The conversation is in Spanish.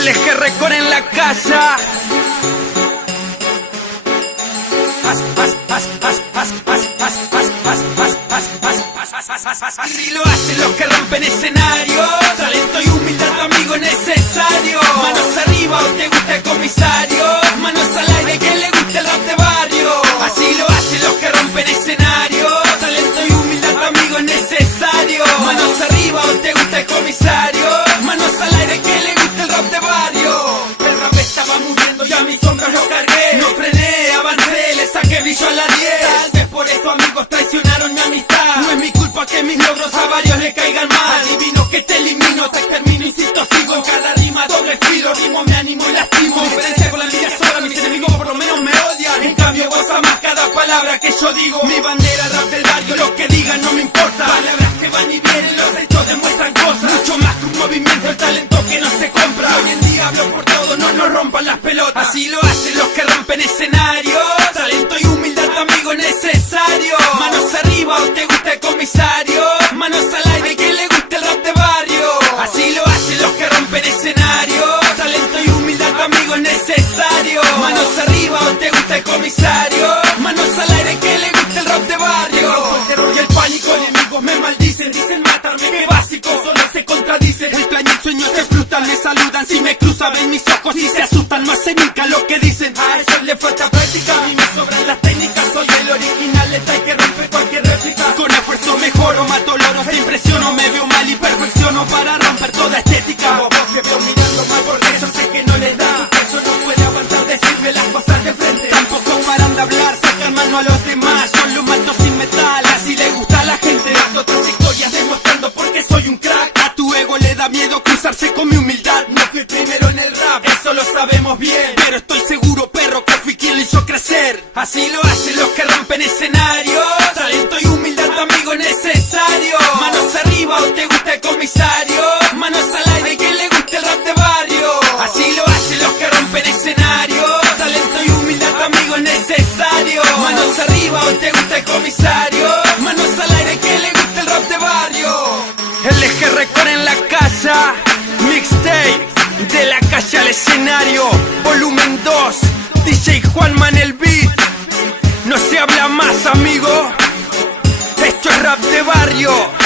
El eje récord en la casa. Así lo hacen los que rompen escenario. Talento y humildad, amigo, necesario. Manos arriba o te gusta el comisario. Manos al aire, que le gusta el rap de barrio. Así lo hacen los que rompen escenario. Talento y humildad, amigo, necesario. Manos arriba o te gusta el comisario. Manos al aire, que le gusta el rap de barrio. El rap estaba muriendo y a mis hombros lo cargué. No frené, avancé, le saqué brillo a la 10. Tal vez por eso, amigos, traicionaron mi amistad. No es mi culpa que mis logros a varios le caigan mal. Adivino que te elimino, te extermino, insisto, sigo. En cada rima doble filo, rimo, me animo y lastimo. Diferencia con la envidia sobra, mis enemigos por lo menos me odian. En cambio goza más cada palabra que yo digo. Mi bandera, rap del barrio, lo que digan no me importa. Palabras que van y vienen, los hechos demuestran cosas. Mucho más que un movimiento, el talento que no se compra. Hoy en día hablo por todo, no nos rompan las pelotas. Así lo hacen los que rompen escenarios. Talento y humildad, amigo, necesario. Manos arriba o te gusta el comisario. Manos al aire, que le gusta el rap de barrio. Así lo hacen los que rompen escenario. Talento y humildad, amigo, necesario. Manos arriba o te gusta el comisario. Manos al aire, que le gusta el rap de barrio. El terror y el pánico, enemigos me maldicen. Dicen matarme, qué básico, solo se contradicen. El plan y el sueño se frustran, me saludan. Si me cruzan, ven mis ojos y se asustan. No hacen nunca lo que dicen. A ellos le falta práctica, a mí me sobran las técnicas. Soy el original, letra hay que romper cualquier réplica. Con esfuerzo mejoro, mato loros, te impresiono. Me veo mal y perfecciono para romper toda estética. Vos que veo mirando mal porque yo sé que no les da. Eso no puede aguantar decirme las cosas de frente. Tampoco paran de hablar, sacan mano a los demás. Yo lo mato sin metal, así le gusta a la gente. Mato otras historias demostrando porque soy un crack. A tu ego le da miedo cruzarse con mi humildad. No fui primero en el rap, eso lo sabemos bien. Pero estoy seguro, perro, que fui quien le hizo crecer. Así lo hacen los que rompen escenario. Talento y humildad, amigo, necesario. Manos arriba o te gusta el comisario. Manos al aire, que le gusta el rap de barrio. Así lo hacen los que rompen escenario. Talento y humildad, amigo, necesario. Manos arriba o te gusta el comisario. Manos al aire, que le gusta el rap de barrio. El eje récord en la casa. Mixtape de la calle al escenario. Volumen 2. DJ Juanman el beat. No se habla más, amigo. Esto es rap de barrio.